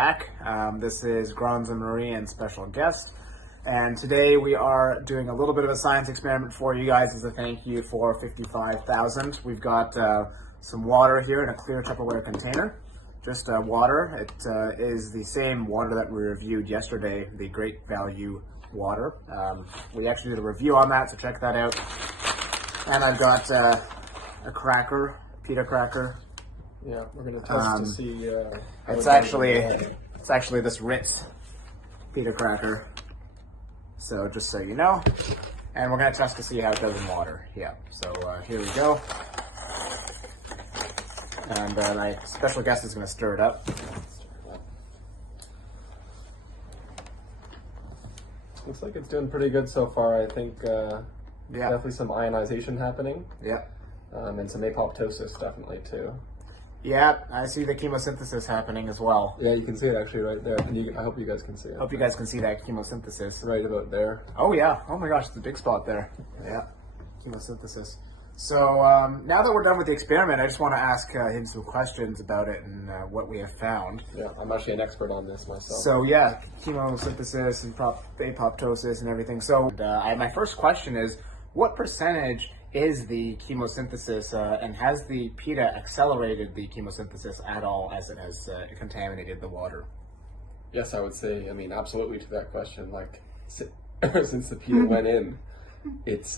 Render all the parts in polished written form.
back. This is Gronz and Marie and special guest. And today we are doing a little bit of a science experiment for you guys as a thank you for 55,000. We've got some water here in a clear Tupperware container. Just water. It is the same water that we reviewed yesterday, the Great Value water. We actually did a review on that, so check that out. And I've got a cracker, Pita cracker. Yeah, we're gonna test to see. It's actually this Ritz Pita cracker. So just so you know, and we're gonna test to see how it does in water. Yeah. So here we go. And my special guest is gonna stir it up. Looks like it's doing pretty good so far. I think Yeah. definitely some ionization happening. Yeah. And some apoptosis definitely too. Yeah, I see the chemosynthesis happening as well. Yeah, you can see it actually right there. And I hope you guys can see it. Hope you guys can see that chemosynthesis. Right about there. Oh yeah. Oh my gosh, it's a big spot there. Yeah. Chemosynthesis. So now that we're done with the experiment, I just want to ask him some questions about it and what we have found. Yeah, I'm actually an expert on this myself. So yeah, chemosynthesis and apoptosis and everything. So my first question is, what percentage is the chemosynthesis and has the Pita accelerated the chemosynthesis at all as it has contaminated the water? Yes, I would say, absolutely to that question. Like, ever since the Pita went in, it's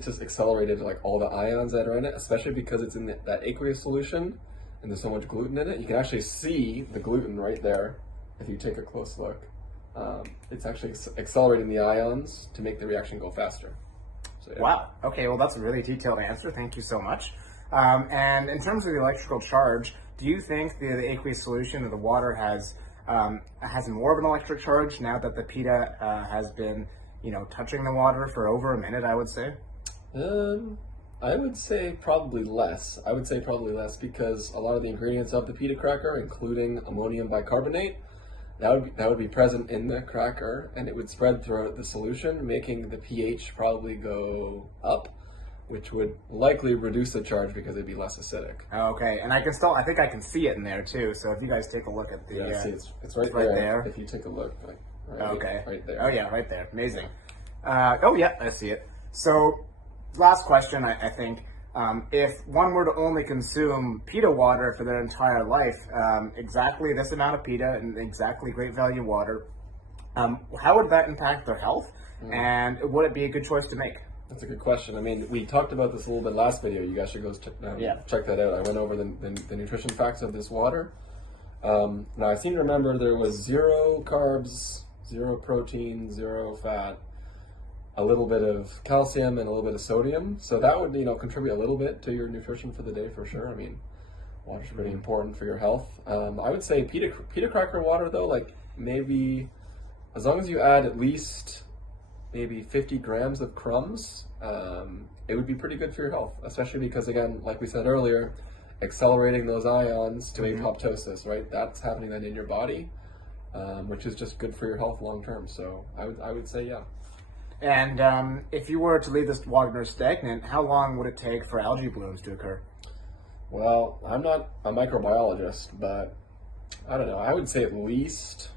just accelerated like all the ions that are in it, especially because it's in that aqueous solution and there's so much gluten in it. You can actually see the gluten right there if you take a close look. It's actually accelerating the ions to make the reaction go faster. So, yeah. Wow. Okay, well that's a really detailed answer. Thank you so much. And in terms of the electrical charge, do you think the aqueous solution of the water has more of an electric charge now that the Pita has been touching the water for over a minute, I would say? I would say probably less. I would say probably less because a lot of the ingredients of the Pita cracker, including ammonium bicarbonate, that would be present in the cracker, and it would spread throughout the solution, making the pH probably go up, which would likely reduce the charge because it'd be less acidic. Okay, and I think I can see it in there too. So if you guys take a look at the, see, it's right there. If you take a look, like right there. Oh yeah, right there. Amazing. Oh yeah, I see it. So last question, I think. If one were to only consume Pita water for their entire life, exactly this amount of Pita and exactly Great Value water, how would that impact their health? And would it be a good choice to make? That's a good question. We talked about this a little bit last video. You guys should go check that out. I went over the nutrition facts of this water. Now I seem to remember there was 0 carbs, 0 protein, 0 fat, a little bit of calcium and a little bit of sodium. So that would, contribute a little bit to your nutrition for the day for sure. Water's really important for your health. I would say Pita cracker water though, like maybe as long as you add at least maybe 50 grams of crumbs, it would be pretty good for your health, especially because again, like we said earlier, accelerating those ions to apoptosis, right? That's happening then in your body, which is just good for your health long term. So I would say, yeah. And if you were to leave this water stagnant, how long would it take for algae blooms to occur? Well, I'm not a microbiologist, but I don't know. I would say at least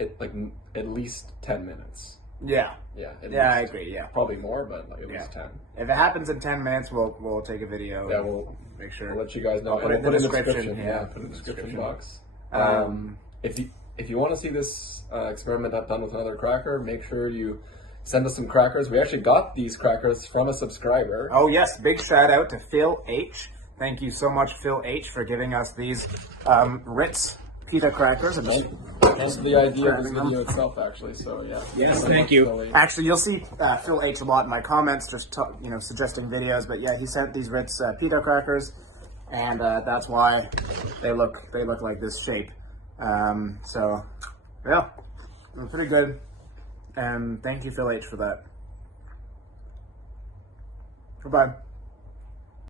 10 minutes. Yeah. Yeah. I agree. Yeah. Probably more, but at least 10. If it happens in 10 minutes, we'll take a video. Yeah, we'll make sure. We'll let you guys know. Put it in the description. Yeah, put it in the description box. If you want to see this experiment done with another cracker, make sure you send us some crackers. We actually got these crackers from a subscriber. Oh yes, big shout out to Phil H. Thank you so much, Phil H, for giving us these Ritz Pita crackers. That's the idea of this video itself, actually. So yeah. Yes, thank you. Actually, you'll see Phil H a lot in my comments, just suggesting videos. But yeah, he sent these Ritz Pita crackers, and that's why they look like this shape. So yeah, they're pretty good. And thank you, Phil H, for that. Goodbye.